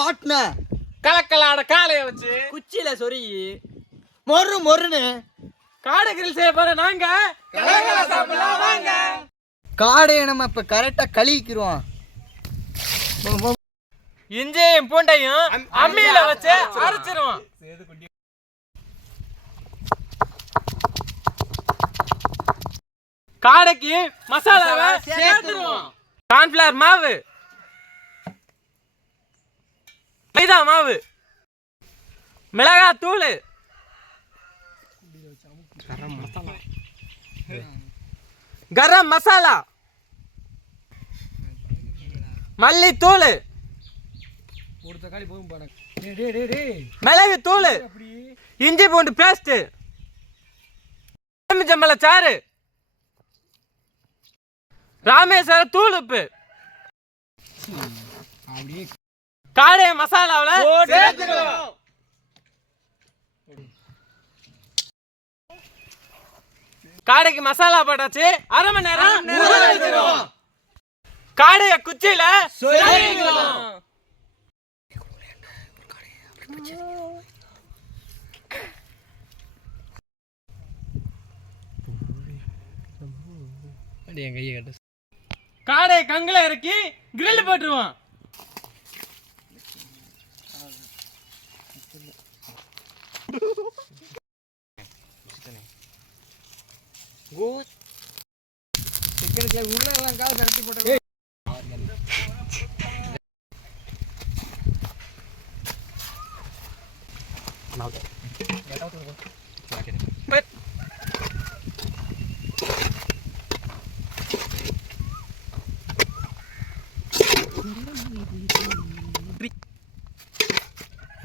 வாட்டின கலக்கலாட காலைய வச்சு குச்சியில சொருகி மொறு மொறுன்னு காடை கிரில் செய்ய போற நாங்க சாப்பிடலாம் வாங்க. காடையை நம்ம இப்ப கரெக்டா கழுவிக்கிறோம். இஞ்சியும் பூண்டையும் அம்மியில வச்சு அரைச்சிருவோம். காடைக்கு மசாலாவை சேர்த்துருவோம். கார்ன்ஃபிளவர் மாவு, மைதா மாவு, மிளகாய் தூள், கரம் மசாலா, மல்லித்தூள், மிளகு தூள், இஞ்சி பூண்டு பேஸ்ட், எலுமிச்சம்பழ சாறு, ராமேஸ்வர தூள் உப்பு. காடை மசாலாவில் சேர்த்துடுவோம். காடைக்கு மசாலா போட்டாச்சு. அரை மணி நேரம் காடைய குச்சியில சொருகிக்கலாம். காடை கங்குல இறக்கி கிரில் போட்டுருவோம்.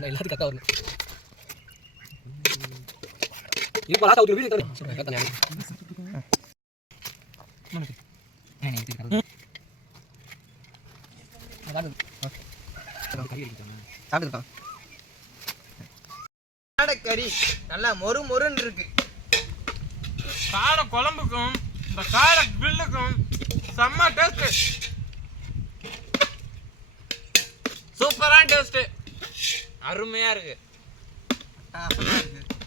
எல்லாத்துக்கும் கத்தா வரணும். இது பலாசா ஊத்தி வீடு கத்தா நான் காடைக்கறி நல்லா மொறு மொறுன்னு இருக்கு. காடை குழம்புக்கும் இந்த காடை கிரில்லுக்கும் செம்ம டேஸ்ட். சூப்பரான டேஸ்ட், அருமையா இருக்கு.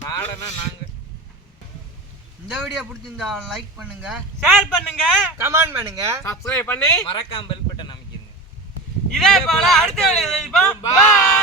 காடைனா நாங்க. இந்த வீடியோ பிடிச்சிருந்தா லைக் பண்ணுங்க, ஷேர் பண்ணுங்க, கமெண்ட் பண்ணுங்க, சப்ஸ்கிரைப் பண்ணி மறக்காம பெல் பட்டன் அமைக்கிருங்க. இதே போல அடுத்த வீடியோல சந்திப்போம். பை.